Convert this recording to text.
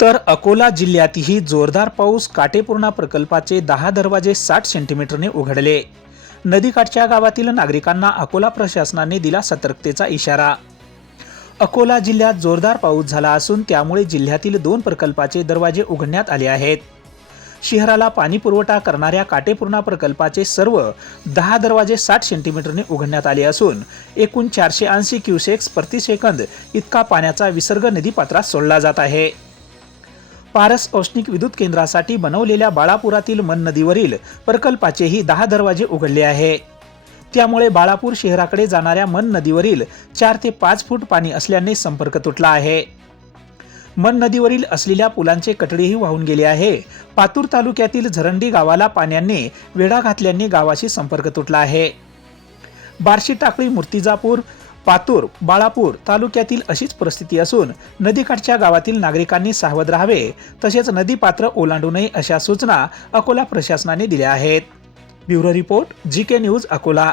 तर अकोला जिल्ह्यातही जोरदार पाऊस काटेपूर्णा प्रकल्पाचे दहा दरवाजे साठ सेंटीमीटरने उघडले. नदीकाठच्या गावातील नागरिकांना अकोला प्रशासनाने दिला सतर्कतेचा इशारा. अकोला जिल्ह्यात जोरदार पाऊस झाला असून त्यामुळे जिल्ह्यातील दोन प्रकल्पाचे दरवाजे उघडण्यात आले आहेत. शहराला पाणी पुरवठा करणाऱ्या काटेपूर्णा प्रकल्पाचे सर्व दहा दरवाजे साठ सेंटीमीटरने उघडण्यात आले असून एकूण चारशे ऐंशी क्युसेक्स प्रतिसेकंद इतका पाण्याचा विसर्ग नदीपात्रात सोडला जात आहे. पारस औष्णिक विद्युत केंद्रासाठी बनवलेल्या बाळापुरातील मन नदीवरील प्रकल्पाचेही दहा दरवाजे उघडले आहे. त्यामुळे बाळापूर शहराकडे जाणाऱ्या मन नदीवरील चार ते पाच फूट पाणी असल्याने संपर्क तुटला आहे. मन नदीवरील असलेल्या पुलांचे कटडेही वाहून गेले आहे. पातूर तालुक्यातील झरंडी गावाला पाण्याने वेढा घातल्याने गावाशी संपर्क तुटला आहे. बार्शी टाकळी मूर्तिजापूर पातूर बाळापूर तालुक्यातील अशीच परिस्थिती असून नदीकाठच्या गावातील नागरिकांनी सावध राहावे तसेच नदीपात्र ओलांडू नये अशा सूचना अकोला प्रशासनाने दिल्या आहेत. Bureau report G K news Akola.